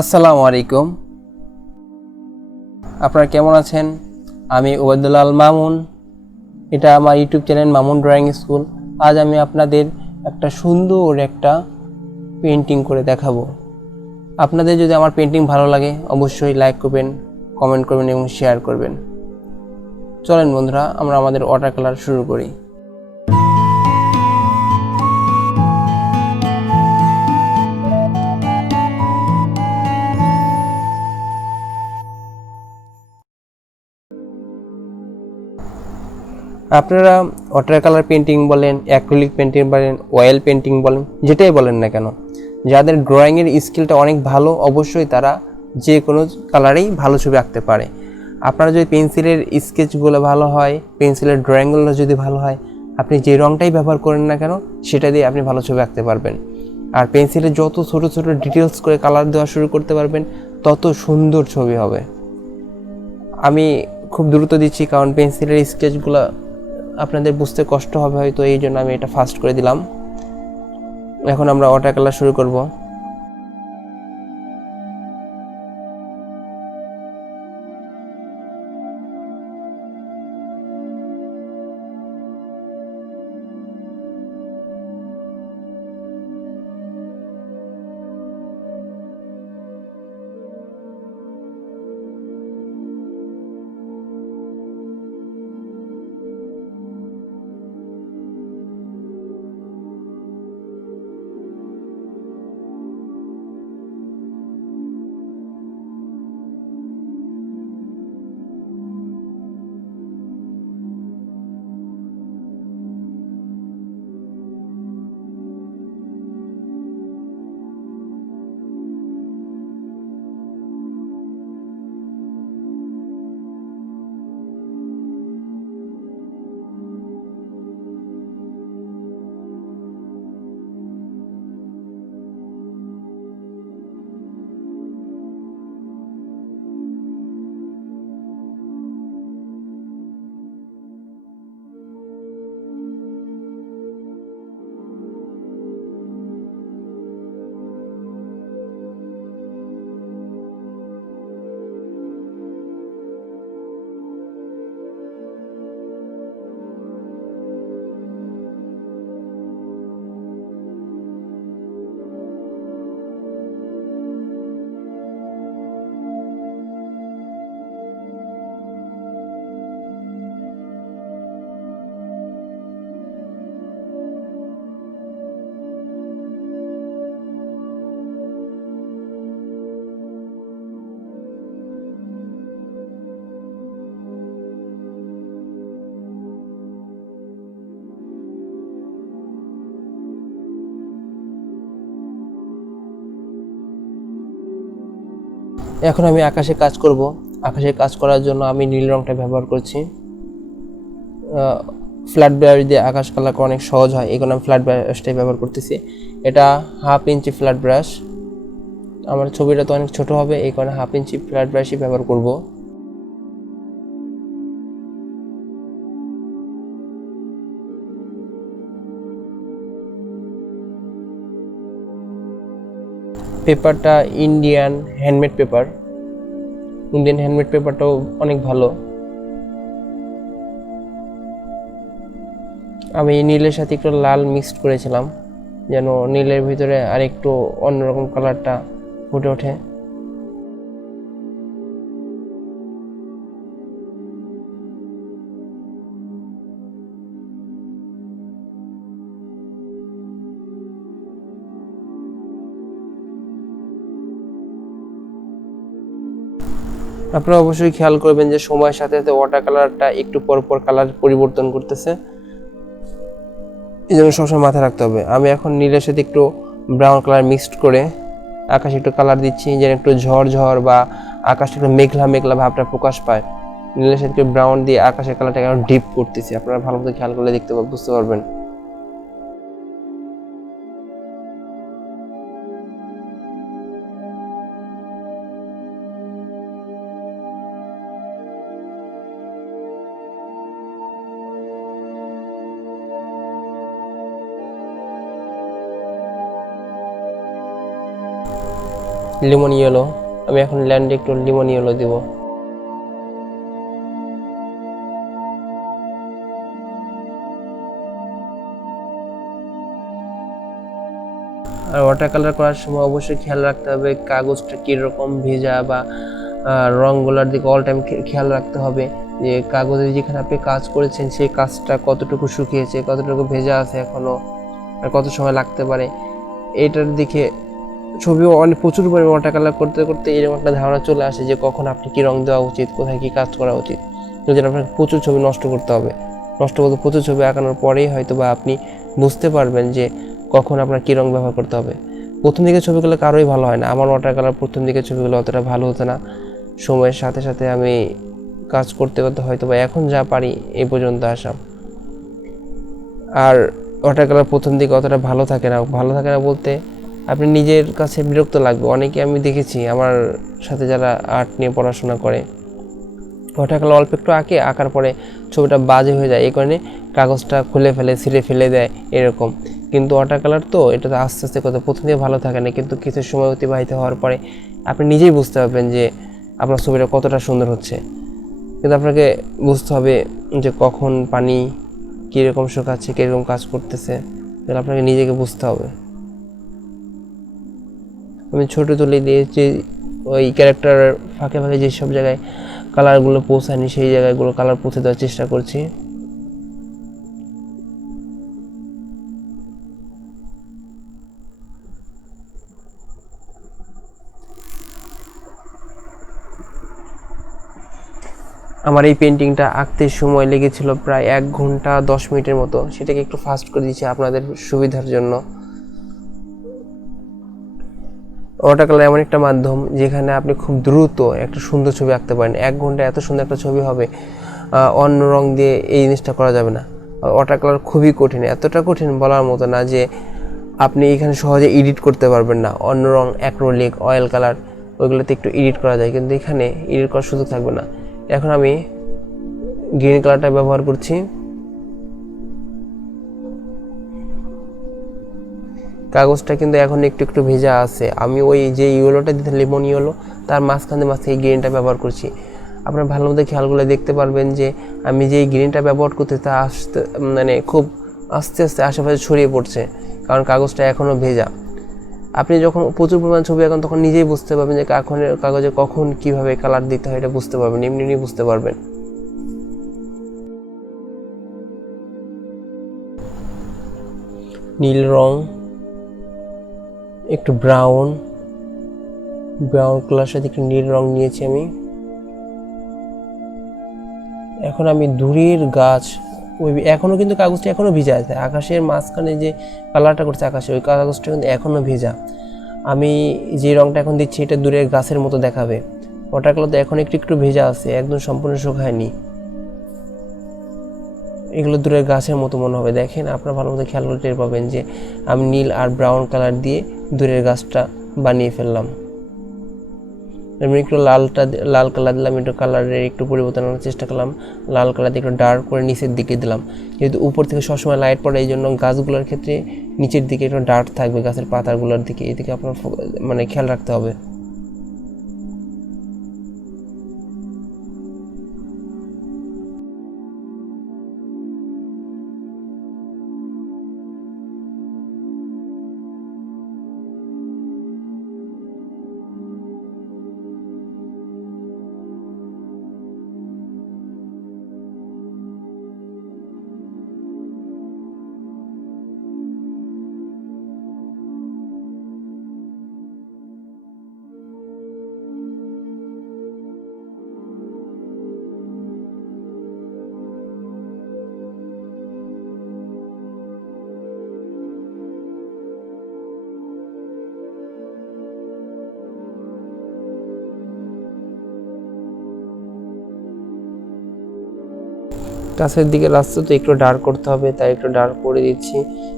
আসসালামু আলাইকুম। আপনারা কেমন আছেন? আমি ওবায়দুল্লাহ আল মামুন। এটা আমার YouTube channel Mamun drawing school. আজ আমি আপনাদের একটা সুন্দর একটা পেন্টিং করে দেখাবো। আপনাদের যদি আমার পেন্টিং ভালো লাগে অবশ্যই লাইক করবেন, কমেন্ট করবেন এবং শেয়ার করবেন। চলেন বন্ধুরা, আমরা আমাদের ওয়াটার কালার শুরু করি। আপনারা ওয়াটার কালার পেন্টিং বলেন, অ্যাক্রিলিক পেন্টিং বলেন, অয়েল পেন্টিং বলেন, যেটাই বলেন না কেন, যাদের ড্রয়িংয়ের স্কিলটা অনেক ভালো অবশ্যই তারা যে কোনো কালারেই ভালো ছবি আঁকতে পারে। আপনারা যদি পেন্সিলের স্কেচগুলো ভালো হয়, পেন্সিলের ড্রয়িংগুলো যদি ভালো হয়, আপনি যে রঙটাই ব্যবহার করেন না কেন সেটা দিয়ে আপনি ভালো ছবি আঁকতে পারবেন। আর পেন্সিলে যত ছোটো ছোটো ডিটেলস করে কালার দেওয়া শুরু করতে পারবেন তত সুন্দর ছবি হবে। আমি খুব দ্রুত দিচ্ছি কারণ পেন্সিলের স্কেচগুলো আপনাদের বুঝতে কষ্ট হবে হয়তো, এই জন্য আমি এটা ফাস্ট করে দিলাম। এখন আমরা ওয়াটার কালার শুরু করব। এখন আমি আকাশে কাজ করব। আকাশে কাজ করার জন্য আমি নীল রংটা ব্যবহার করছি। ফ্ল্যাট ব্রাশ দিয়ে আকাশ কালার করা অনেক সহজ হয়, এই কারণে আমি ফ্ল্যাট ব্রাশটাই ব্যবহার করতেছি। এটা 1/2 ইঞ্চি ফ্ল্যাট ব্রাশ। আমার ছবিটা তো অনেক ছোট হবে, এই কারণে 1/2 ইঞ্চি ফ্ল্যাট ব্রাশই ব্যবহার করব। পেপারটা Indian handmade paper. Indian handmade পেপারটাও অনেক ভালো। আমি নীলের সাথে একটু লাল মিক্সড করেছিলাম যেন নীলের ভিতরে আরেকটু অন্যরকম কালারটা ফুটে ওঠে। আপনারা অবশ্যই খেয়াল করবেন যে সময়ের সাথে সাথে ওয়াটার কালারটা একটু পর পর কালার পরিবর্তন করতেছে, এই জন্য সবসময় মাথায় রাখতে হবে। আমি এখন নীলের সাথে একটু ব্রাউন কালার মিক্সড করে আকাশে একটু কালার দিচ্ছি যেন একটু ঝড় বা আকাশটা একটু মেঘলা মেঘলা ভাবটা প্রকাশ পায়। নীলের সাথে একটু ব্রাউন দিয়ে আকাশের কালারটাকে ডিপ করতেছি, আপনারা ভালো মতো খেয়াল করলে বুঝতে পারবেন। লেমন ইয়েলো, আমি এখন ল্যান্ডে একটু লেমন ইয়েলো দিব। আর ওয়াটার কালার করার সময় অবশ্যই খেয়াল রাখতে হবে কাগজটা কীরকম ভেজা বা রঙগুলোর দিকে অল টাইম খেয়াল রাখতে হবে যে কাগজে যেখানে আপনি কাজ করেছেন সেই কাজটা কতটুকু শুকিয়েছে, কতটুকু ভেজা আছে এখনও, আর কত সময় লাগতে পারে। এটার দিকে ছবিও অনেক প্রচুর পরিমাণে ওয়াটার কালার করতে করতে এরকম একটা ধারণা চলে আসে যে কখন আপনি কী রং দেওয়া উচিত, কোথায় কী কাজ করা উচিত। যদি আপনাকে প্রচুর ছবি নষ্ট করতে হবে, নষ্ট করতে প্রচুর ছবি আঁকানোর পরেই হয়তো বা আপনি বুঝতে পারবেন যে কখন আপনার কী রং ব্যবহার করতে হবে। প্রথম দিকে ছবিগুলো কারোই ভালো হয় না, আমার ওয়াটার কালার প্রথম দিকে ছবিগুলো অতটা ভালো হতো না। সময়ের সাথে সাথে আমি কাজ করতে করতে হয়তো বা এখন যা পারি এই পর্যন্ত আসা। আর ওয়াটার কালার প্রথম দিকে অতটা ভালো থাকে না বলতে আপনি নিজের কাছে বিরক্ত লাগবে। অনেকে আমি দেখেছি আমার সাথে যারা আর্ট নিয়ে পড়াশোনা করে, ওয়াটার কালার অল্প একটু আঁকার পরে ছবিটা বাজে হয়ে যায়, এই কারণে কাগজটা খুলে ফেলে, ছিঁড়ে ফেলে দেয় এরকম। কিন্তু ওয়াটার কালার তো এটা তো আস্তে আস্তে কথা, প্রথম দিকে ভালো থাকে না, কিন্তু কিছু সময় অতিবাহিত হওয়ার পরে আপনি নিজেই বুঝতে পারবেন যে আপনার ছবিটা কতটা সুন্দর হচ্ছে। কিন্তু আপনাকে বুঝতে হবে যে কখন পানি কীরকম শুকাচ্ছে, কীরকম কাজ করতেছে, তাহলে আপনাকে নিজেকে বুঝতে হবে। আমি ছোটো তুলে দিয়েছি ওই ক্যারেক্টার ফাঁকে ফাঁকে যেসব জায়গায় কালারগুলো পৌঁছায়নি সেই জায়গাগুলো কালার পৌঁছে দেওয়ার চেষ্টা করছি। আমার এই পেন্টিংটা আঁকতে সময় লেগেছিল প্রায় 1 ঘন্টা 10 মিনিটের মতো, সেটাকে একটু ফাস্ট করে দিয়েছি আপনাদের সুবিধার জন্য। ওয়াটার কালার এমন একটা মাধ্যম যেখানে আপনি খুব দ্রুত একটা সুন্দর ছবি আঁকতে পারেন। 1 ঘন্টা এত সুন্দর একটা ছবি হবে, অন্য রং দিয়ে এই জিনিসটা করা যাবে না। ওয়াটার কালার খুবই কঠিন, এতটা কঠিন বলার মতো না যে আপনি এখানে সহজে এডিট করতে পারবেন না। অন্য রং অ্যাক্রিলিক, অয়েল কালার ওইগুলোতে একটু এডিট করা যায়, কিন্তু এখানে এডিট করার সুযোগ থাকবে না। এখন আমি গ্রিন কালারটা ব্যবহার করছি। কাগজটা কিন্তু এখন একটু একটু ভেজা আছে, আমি ওই যে ইয়েলোটা দিতে লেমন ইয়েলো তার মাঝখানে এই গ্রিনটা ব্যবহার করছি। আপনার ভালো মতো খেয়াল করে দেখতে পারবেন যে আমি যে গ্রিনটা ব্যবহার করতে তা খুব আস্তে আস্তে আশেপাশে ছড়িয়ে পড়ছে, কারণ কাগজটা এখনও ভেজা। আপনি যখন প্রচুর পরিমাণ ছবি আঁকেন তখন নিজেই বুঝতে পারবেন যে কাগজে কখন কীভাবে কালার দিতে হয়, এটা বুঝতে পারবেন, এমনি বুঝতে পারবেন। নীল রং, একটু ব্রাউন কালার সাথে একটু নীল রং নিয়েছি আমি। এখন আমি দূরের গাছ, ওই এখনও কিন্তু কাগজটা এখনও ভিজা আছে, আকাশের মাঝখানে যে কালারটা করছে আকাশে ওই কাগজটা কিন্তু এখনও ভেজা। আমি যে রংটা এখন দিচ্ছি এটা দূরের গাছের মতো দেখাবে। ওয়াটার কালার তো এখন একটু একটু ভেজা আছে, একদম সম্পূর্ণ শুকায়নি, এগুলো দূরের গাছের মতো মনে হবে। দেখেন আপনারা ভালো মতো খেয়াল করে টের পাবেন যে আমি নীল আর ব্রাউন কালার দিয়ে দূরের গাছটা বানিয়ে ফেললাম। আমি একটু লাল কালার দিলাম, একটু কালারের একটু পরিবর্তন আনার চেষ্টা করলাম। লাল কালার দিয়ে একটু ডার্ক করে নিচের দিকে দিলাম, যেহেতু উপর থেকে সবসময় লাইট পড়ে এই জন্য গাছগুলোর ক্ষেত্রে নিচের দিকে একটু ডার্ক থাকবে, গাছের পাতাগুলোর দিকে, এদিকে আপনার খেয়াল রাখতে হবে। গাছের দিকে রাস্তা তো একটু ডার্ক করতে হবে, তাই একটু ডার্ক করে দিচ্ছি,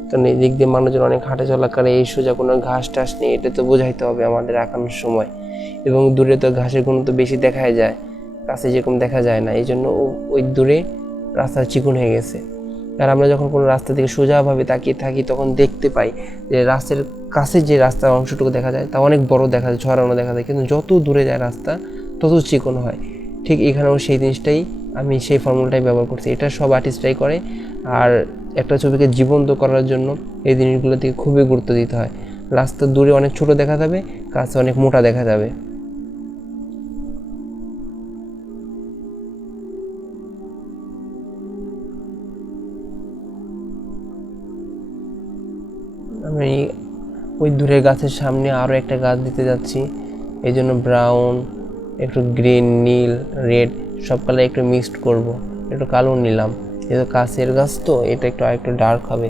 কারণ এই দিক দিয়ে মানুষজন অনেক হাঁটা চলা করে, এই সোজা কোনো ঘাস টাস নেই, এটা তো বোঝাইতে হবে আমাদের আঁকানোর সময়। এবং দূরে তো ঘাসের গুণ তো বেশি দেখাই যায়, কাছে যেরকম দেখা যায় না, এই জন্য ওই দূরে রাস্তা চিকন হয়ে গেছে। আর আমরা যখন কোনো রাস্তা থেকে সোজাভাবে তাকিয়ে থাকি তখন দেখতে পাই যে রাস্তার কাছে যে রাস্তার অংশটুকু দেখা যায় তা অনেক বড় দেখা যায়, ছড়ানো দেখা যায়, কিন্তু যত দূরে যায় রাস্তা তত চিকন হয়। ঠিক এখানেও সেই জিনিসটাই, আমি সেই ফর্মুলাটাই ব্যবহার করছি। এটা সব আর্টিস্টরাই করে। আর একটা ছবিকে জীবন্ত করার জন্য এই জিনিসগুলো থেকে খুবই গুরুত্ব দিতে হয়। রাস্তা দূরে অনেক ছোট দেখা যাবে, কাছে অনেক মোটা দেখা যাবে। আমি ওই দূরের গাছের সামনে আরও একটা গাছ দিতে যাচ্ছি, এই জন্য ব্রাউন, একটু গ্রিন, নীল, রেড সব কালার একটু মিক্সড করব। একটু কালো নিলাম, যেহেতু কাছের গাছ তো এটা একটু আরেকটু ডার্ক হবে।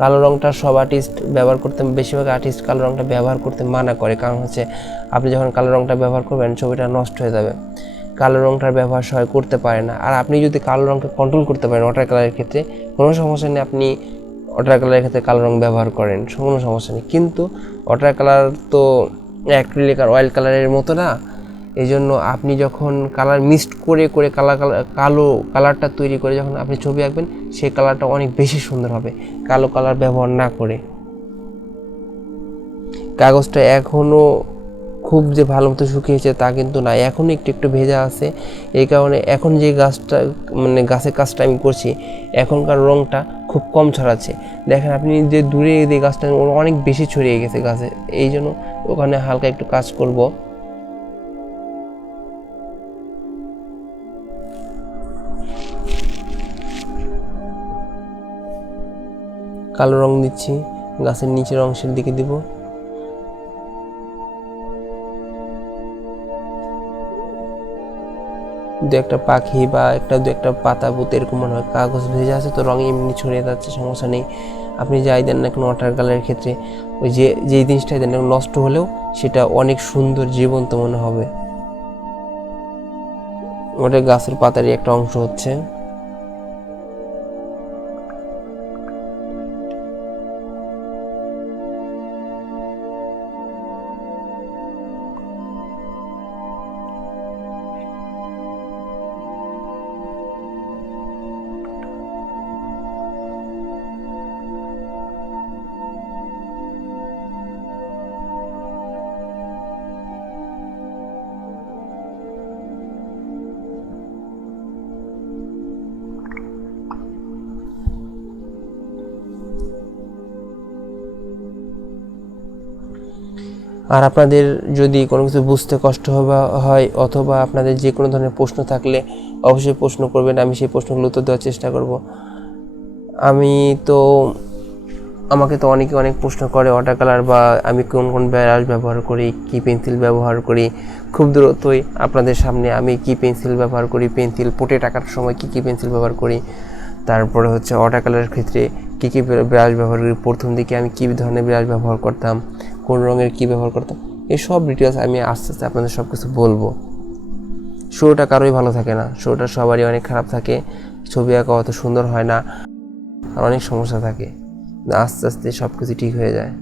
কালো রঙটা সব আর্টিস্ট ব্যবহার করতে, বেশিরভাগ আর্টিস্ট কালো রঙটা ব্যবহার করতে মানা করে, কারণ হচ্ছে আপনি যখন কালো রঙটা ব্যবহার করবেন ছবিটা নষ্ট হয়ে যাবে। কালো রঙটার ব্যবহার সবাই করতে পারে না। আর আপনি যদি কালো রঙকে কন্ট্রোল করতে পারেন ওয়াটার কালারের ক্ষেত্রে, কোনো সমস্যা নেই, আপনি ওয়াটার কালারের ক্ষেত্রে কালো রঙ ব্যবহার করেন, কোনো সমস্যা নেই। কিন্তু ওয়াটার কালার তো অ্যাক্রিলিক আর অয়েল কালারের মতো না, এই জন্য আপনি যখন কালার মিক্সড করে করে কালো কালারটা তৈরি করে যখন আপনি ছবি আঁকবেন, সেই কালারটা অনেক বেশি সুন্দর হবে কালো কালার ব্যবহার না করে। কাগজটা এখনও খুব যে ভালো মতো শুকিয়েছে তা কিন্তু না, এখনও একটু একটু ভেজা আছে। এই কারণে এখন যে গাছটা মানে গাছের কাজটা আমি করছি, এখনকার রঙটা খুব কম ছড়াচ্ছে। দেখেন আপনি যে দূরে যে গাছটা অনেক বেশি ছড়িয়ে গেছে গাছে, এই জন্য ওখানে হালকা একটু কাজ করব। কালো রং দিচ্ছি, গাছের নিচের অংশের দিকে দিব। দু একটা পাখি বা দু একটা পাতা পুঁতে এরকম মনে হয়। কাগজ ভেজা আছে তো রঙ এমনি ছড়িয়ে যাচ্ছে, সমস্যা নেই। আপনি যাই দেন না কোনো ওয়াটার কালারের ক্ষেত্রে, ওই যেই জিনিসটাই দেন নষ্ট হলেও সেটা অনেক সুন্দর জীবন্ত মনে হবে। ওটা গাছের পাতারই একটা অংশ হচ্ছে। আর আপনাদের যদি কোনো কিছু বুঝতে কষ্ট হয় অথবা আপনাদের যে কোনো ধরনের প্রশ্ন থাকলে অবশ্যই প্রশ্ন করবেন, আমি সেই প্রশ্নগুলো উত্তর দেওয়ার চেষ্টা করব। আমি তো আমাকে তো অনেকে অনেক প্রশ্ন করে ওয়াটার কালার বা আমি কোন কোন ব্রাশ ব্যবহার করি, কি পেন্সিল ব্যবহার করি। খুব দ্রুতই আপনাদের সামনে আমি কি পেন্সিল ব্যবহার করি, পেন্সিল পোর্ট্রেট আঁকার সময় কী কী পেন্সিল ব্যবহার করি, তারপরে হচ্ছে ওয়াটার কালারের ক্ষেত্রে কী কী ব্রাশ ব্যবহার করি, প্রথম দিকে আমি কী ধরনের ব্রাশ ব্যবহার করতাম, কোন রঙের কী ব্যবহার করতাম, এসব ডিটেলস আমি আস্তে আস্তে আপনাদের সব কিছু বলবো। শুরুটা কারোই ভালো থাকে না, শুরুটা সবারই অনেক খারাপ থাকে, ছবি আঁকা অত সুন্দর হয় না, আর অনেক সমস্যা থাকে, আস্তে আস্তে সব কিছু ঠিক হয়ে যায়।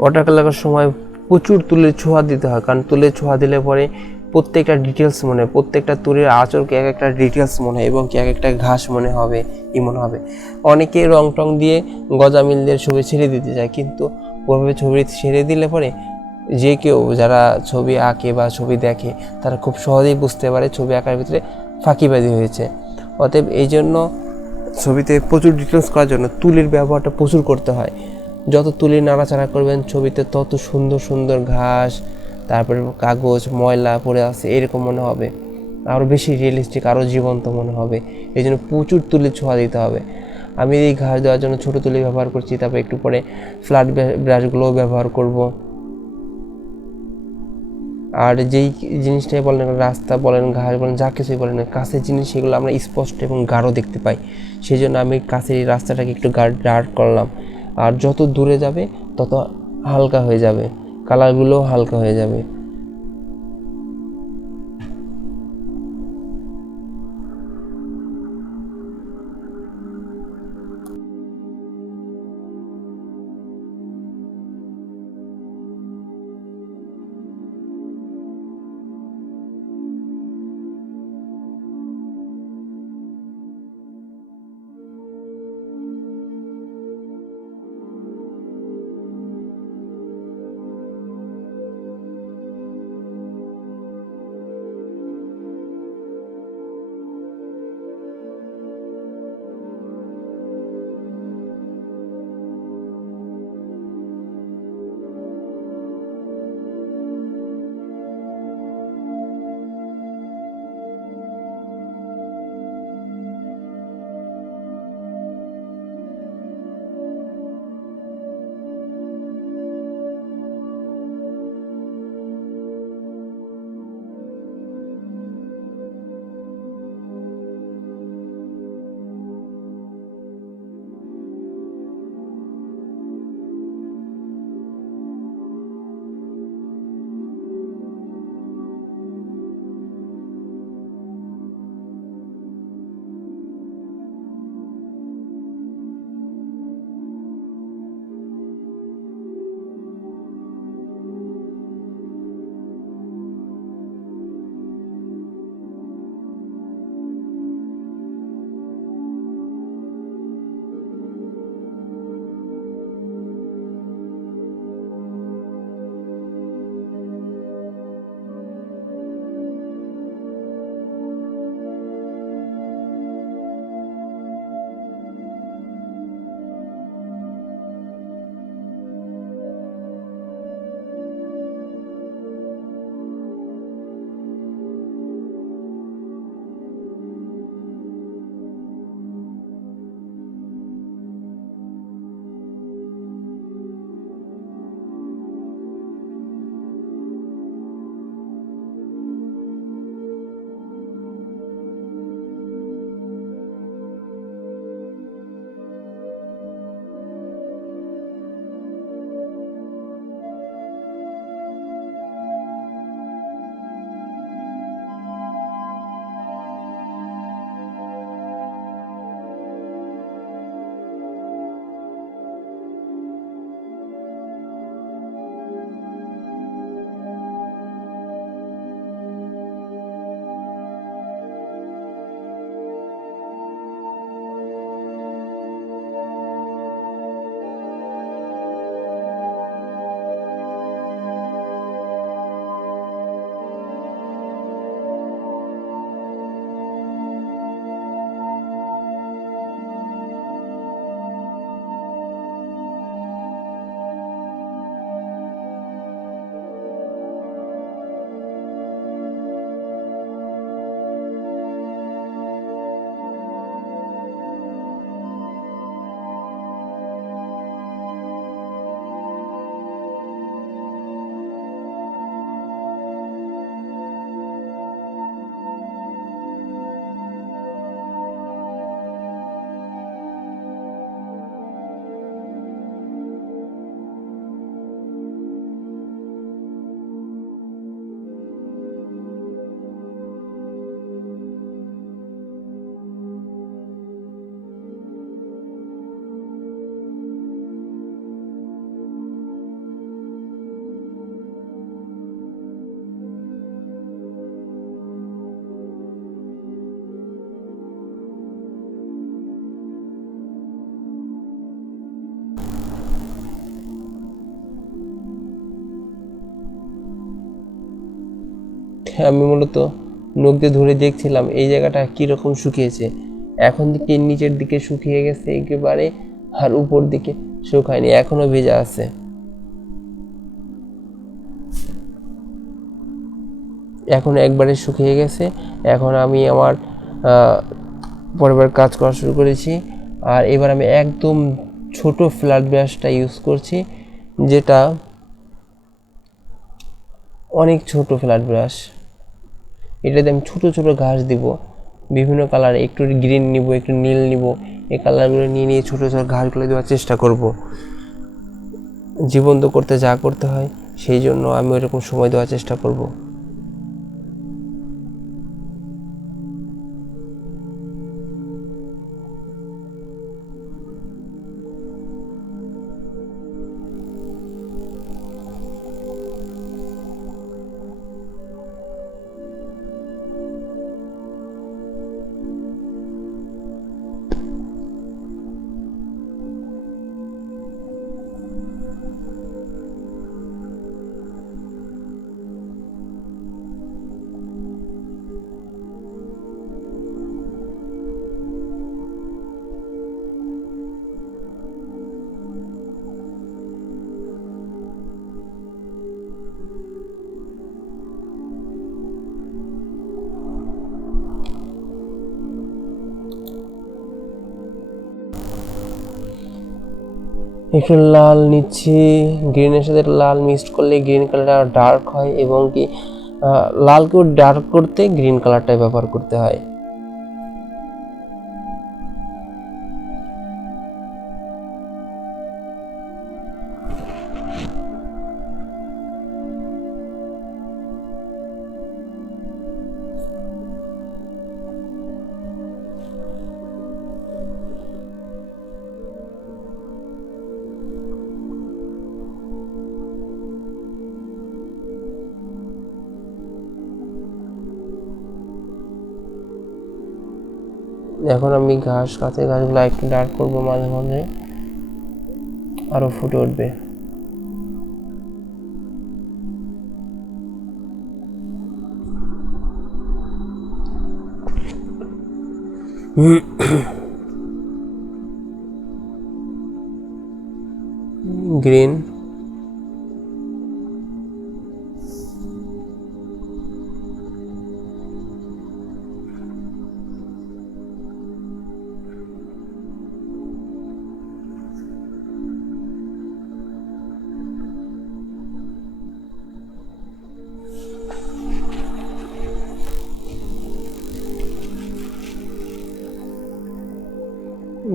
ওয়াটার কালারের সময় প্রচুর তুলির ছোঁয়া দিতে হয়, কারণ তুলির ছোঁয়া দিলে পরে প্রত্যেকটা ডিটেলস মনে হয়, প্রত্যেকটা তুলির আঁচড়কে এক একটা ডিটেলস মনে হয় এবং কি এক একটা ঘাস মনে হবে, ই মনে হবে। অনেকে রং টং দিয়ে গজামিল দিয়ে ছবি ছেড়ে দিতে চায়, কিন্তু ওভাবে ছবি ছেড়ে দিলে পরে যে কেউ যারা ছবি আঁকে বা ছবি দেখে তারা খুব সহজেই বুঝতে পারে ছবি আঁকার ভিতরে ফাঁকিবাজি হয়েছে। অতএব এই জন্য ছবিতে প্রচুর ডিটেলস করার জন্য তুলির ব্যবহারটা প্রচুর করতে হয়। যত তুলি নাড়াচাড়া করবেন ছবিতে তত সুন্দর সুন্দর ঘাস, তারপরে কাগজ ময়লা পড়ে আছে এরকম মনে হবে, আরও বেশি রিয়েলিস্টিক, আরও জীবন্ত মনে হবে। এই জন্য প্রচুর তুলির ছোঁয়া দিতে হবে। আমি এই ঘাস দেওয়ার জন্য ছোটো তুলি ব্যবহার করছি, তারপর একটু পরে ফ্ল্যাট ব্রাশগুলোও ব্যবহার করব। আর যেই জিনিসটাই বলেন, রাস্তা বলেন, ঘাস বলেন, যা কিছুই বলেন, কাছের জিনিস সেগুলো আমরা স্পষ্ট এবং গাঢ় দেখতে পাই। সেই জন্য আমি কাছের এই রাস্তাটাকে একটু ডার্ক করলাম। আর যত দূরে যাবে তত হালকা হয়ে যাবে, কালারগুলোও হালকা হয়ে যাবে। আমি মূলত নখ দিয়ে ধরে দেখছিলাম এই জায়গাটা কীরকম শুকিয়েছে। এখন দিকে নিচের দিকে শুকিয়ে গেছে একেবারে, আর উপর দিকে শুকায়নি, এখনও ভেজা আছে। এখন একবারে শুকিয়ে গেছে। এখন আমি আমার পরের কাজ করা শুরু করেছি। আর এবার আমি একদম ছোট ফ্ল্যাট ব্রাশটা ইউজ করছি, যেটা অনেক ছোট ফ্ল্যাট ব্রাশ। এটাতে আমি ছোট ছোট ঘাস দিব বিভিন্ন কালারে, একটু গ্রিন নিব, একটু নীল নিব, এই কালারগুলো নিয়ে নিয়ে ছোট ছোট ঘাসগুলো দেওয়ার চেষ্টা করব। জীবন্ত করতে যা করতে হয় সেই জন্য আমি ওইরকম সময় দেওয়ার চেষ্টা করব। একটু লাল নিচ্ছি, গ্রিনের সাথে লাল মিক্সড করলে গ্রিন কালারটা ডার্ক হয়, এবং কি লালকেও ডার্ক করতে গ্রিন কালারটাই ব্যবহার করতে হয়। এখন আমি কাঁচের ঘাসগুলো একটু ডার্ক করবো, মাঝে মাঝে আরো ফুটে উঠবে। গ্রিন,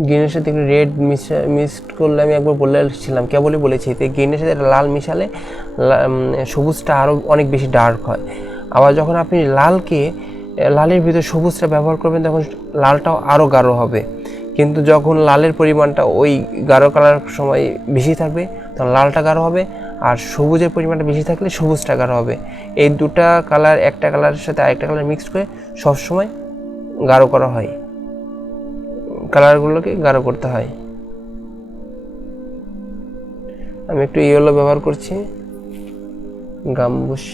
গ্রিনের সাথে একটু রেড মিক্সড করলে আমি একবার বলেছিলাম, কেবলই বলেছি, তো গ্রিনের সাথে লাল মিশালে সবুজটা আরও অনেক বেশি ডার্ক হয়। আবার যখন আপনি লালের ভিতরে সবুজটা ব্যবহার করবেন তখন লালটাও আরও গাঢ় হবে। কিন্তু যখন লালের পরিমাণটা ওই গাঢ় কালার সময় বেশি থাকবে তখন লালটা গাঢ় হবে, আর সবুজের পরিমাণটা বেশি থাকলে সবুজটা গাঢ় হবে। এই দুটা কালার একটা কালারের সাথে আরেকটা কালার মিক্সড করে সবসময় গাঢ় করা হয়, কালারগুলোকে গাঢ় করতে হয়। আমি একটু ইয়েলো ব্যবহার করছি, গাম্বুশ।